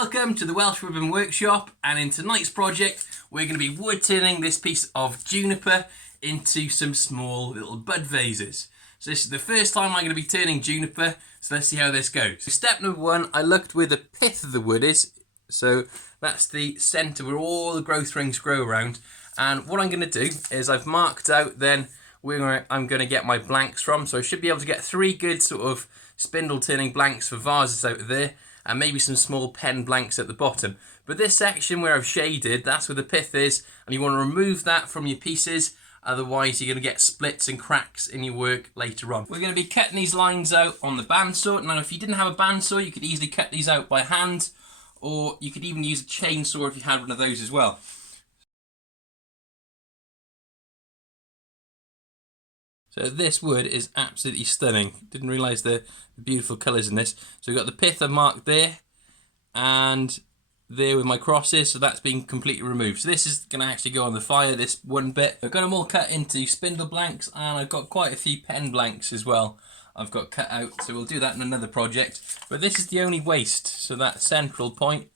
Welcome to the Welsh Ribbon Workshop, and in tonight's project we're going to be wood turning this piece of juniper into some small little bud vases. So this is the first time I'm going to be turning juniper, so let's see how this goes. So step number one, I looked where the pith of the wood is, so that's the centre where all the growth rings grow around, and what I'm going to do is I've marked out then where I'm going to get my blanks from, so I should be able to get 3 good sort of spindle turning blanks for vases out there, and maybe some small pen blanks at the bottom. But this section where I've shaded, that's where the pith is, and you want to remove that from your pieces, otherwise you're going to get splits and cracks in your work later on. We're going to be cutting these lines out on the bandsaw. Now if you didn't have a bandsaw, you could easily cut these out by hand, or you could even use a chainsaw if you had one of those as well. So this wood is absolutely stunning. Didn't realise the beautiful colours in this. So we've got the pith I've marked there, and there with my crosses, so that's been completely removed. So this is going to actually go on the fire, this one bit. I've got them all cut into spindle blanks, and I've got quite a few pen blanks as well I've got cut out, so we'll do that in another project. But this is the only waste, so that central point,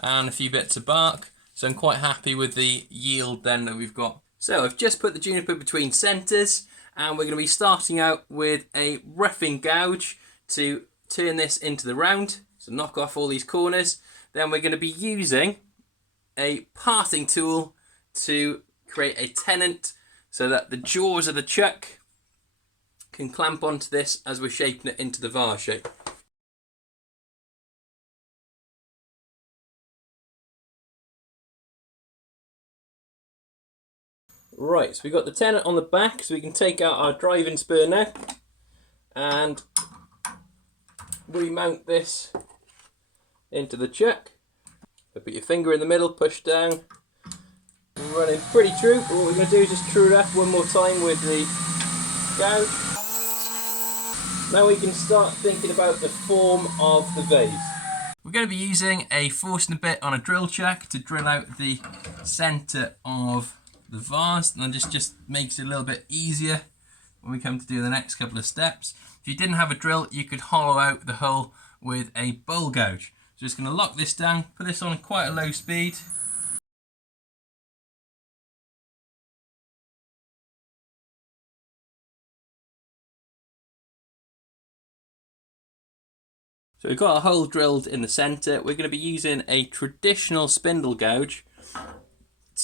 and a few bits of bark. So I'm quite happy with the yield then that we've got. So I've just put the juniper between centres, and we're going to be starting out with a roughing gouge to turn this into the round, so knock off all these corners. Then we're going to be using a parting tool to create a tenant so that the jaws of the chuck can clamp onto this as we're shaping it into the vase shape. Right, so we've got the tenant on the back, so we can take out our driving spur now and remount this into the chuck. So put your finger in the middle, push down, running pretty true. What we're going to do is just true it up one more time with the gouge. Now we can start thinking about the form of the vase. We're going to be using a forcing bit on a drill chuck to drill out the centre of the vase, and then just makes it a little bit easier when we come to do the next couple of steps. If you didn't have a drill, you could hollow out the hole with a bowl gouge. So just going to lock this down, put this on quite a low speed. So we've got a hole drilled in the centre. We're going to be using a traditional spindle gouge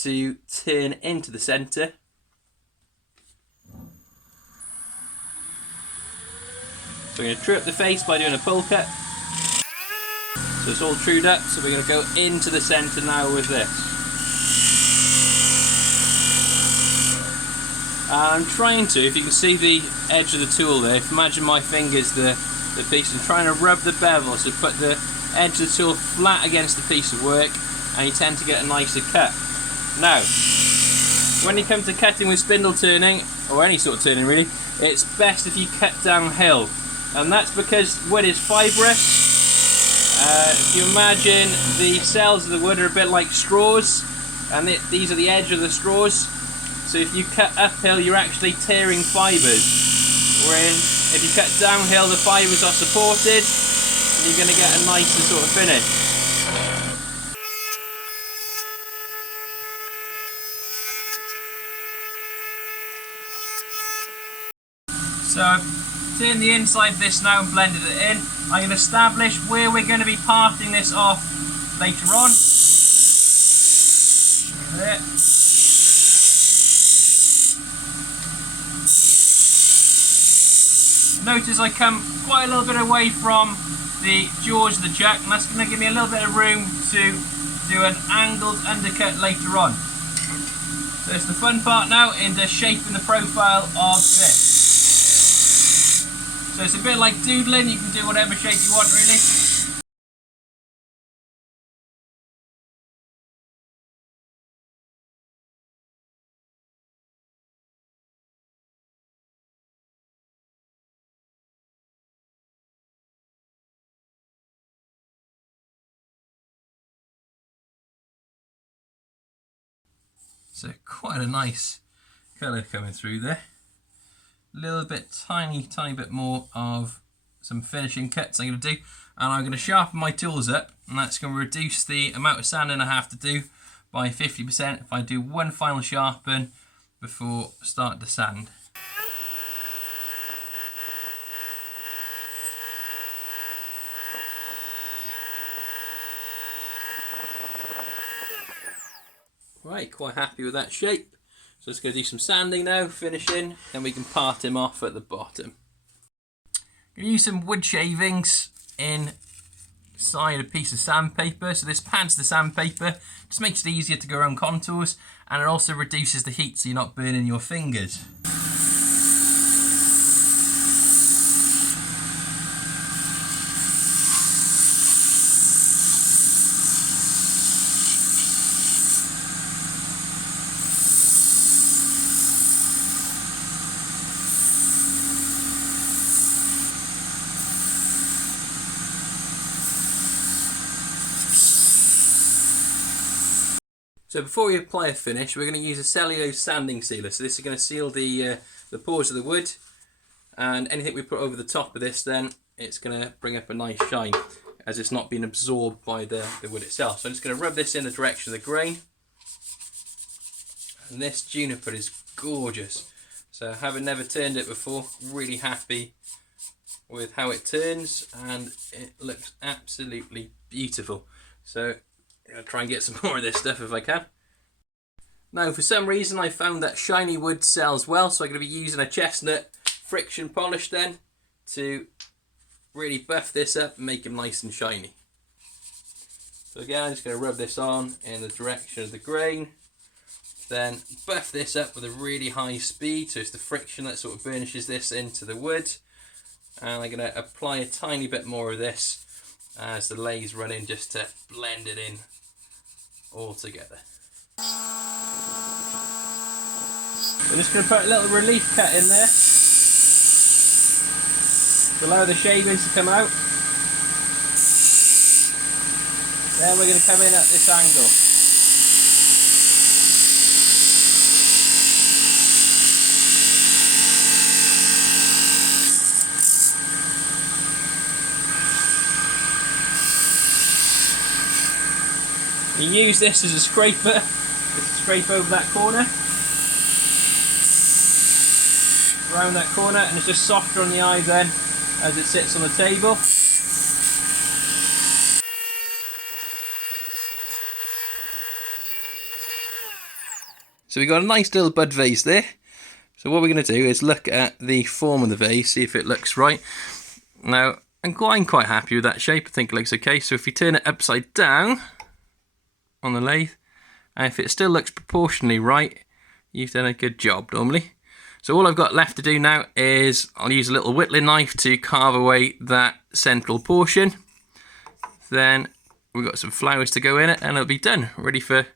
to turn into the centre. So we're going to true up the face by doing a pull cut. So it's all trued up, so we're going to go into the centre now with this. I'm trying to, if you can see the edge of the tool there, if imagine my finger's the piece, and trying to rub the bevel, so put the edge of the tool flat against the piece of work, and you tend to get a nicer cut. Now, when you come to cutting with spindle turning, or any sort of turning really, it's best if you cut downhill, and that's because wood is fibrous. If you imagine the cells of the wood are a bit like straws, and these are the edge of the straws, so if you cut uphill you're actually tearing fibres, whereas if you cut downhill the fibres are supported and you're going to get a nicer sort of finish. So I've turned the inside of this now and blended it in. I'm going to establish where we're going to be parting this off later on. There. Notice I come quite a little bit away from the jaws of the chuck, and that's going to give me a little bit of room to do an angled undercut later on. So it's the fun part now into shaping the profile of this. So it's a bit like doodling, you can do whatever shape you want really. So quite a nice colour coming through there. A little bit, tiny bit more of some finishing cuts I'm going to do, and I'm going to sharpen my tools up, and that's going to reduce the amount of sanding I have to do by 50% if I do one final sharpen before starting to sand. Right, quite happy with that shape. So just going to do some sanding now, finishing, then we can part him off at the bottom. I'm going to use some wood shavings inside a piece of sandpaper. So this pads the sandpaper, just makes it easier to go around contours, and it also reduces the heat so you're not burning your fingers. So before we apply a finish, we're going to use a cellulose sanding sealer. So this is going to seal the pores of the wood, and anything we put over the top of this, then it's going to bring up a nice shine as it's not being absorbed by the wood itself. So I'm just going to rub this in the direction of the grain. And this juniper is gorgeous. So having never turned it before, really happy with how it turns, and it looks absolutely beautiful. So I'm going to try and get some more of this stuff if I can. Now, for some reason I found that shiny wood sells well, so I'm going to be using a chestnut friction polish then to really buff this up and make them nice and shiny. So again, I'm just going to rub this on in the direction of the grain, then buff this up with a really high speed, so it's the friction that sort of burnishes this into the wood. And I'm going to apply a tiny bit more of this as the lathes run in, just to blend it in all together. We're just going to put a little relief cut in there to allow the shavings to come out. Then we're going to come in at this angle. You use this as a scraper, just to scrape over that corner, around that corner, and it's just softer on the eye then as it sits on the table. So we've got a nice little bud vase there. So what we're going to do is look at the form of the vase, see if it looks right. Now, I'm quite happy with that shape. I think it looks okay. So if you turn it upside down on the lathe, and if it still looks proportionally right, you've done a good job normally. So all I've got left to do now is I'll use a little whittling knife to carve away that central portion. Then we've got some flowers to go in it, and it'll be done, ready for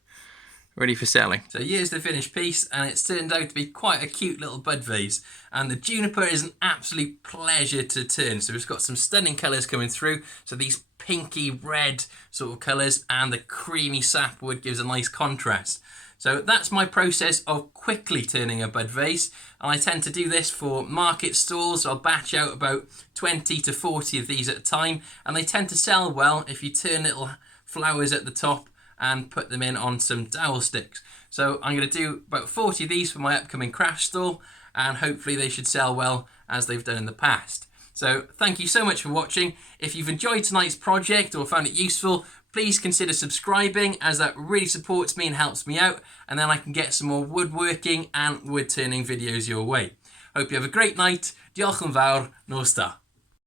selling. So here's the finished piece, and it's turned out to be quite a cute little bud vase, and the juniper is an absolute pleasure to turn. So it's got some stunning colours coming through, so these pinky red sort of colours, and the creamy sapwood gives a nice contrast. So that's my process of quickly turning a bud vase, and I tend to do this for market stalls. I'll batch out about 20 to 40 of these at a time, and they tend to sell well if you turn little flowers at the top and put them in on some dowel sticks. So I'm going to do about 40 of these for my upcoming craft stall, and hopefully they should sell well as they've done in the past. So thank you so much for watching. If you've enjoyed tonight's project or found it useful, please consider subscribing, as that really supports me and helps me out, and then I can get some more woodworking and wood turning videos your way. Hope you have a great night. Diolch yn fawr, nos da.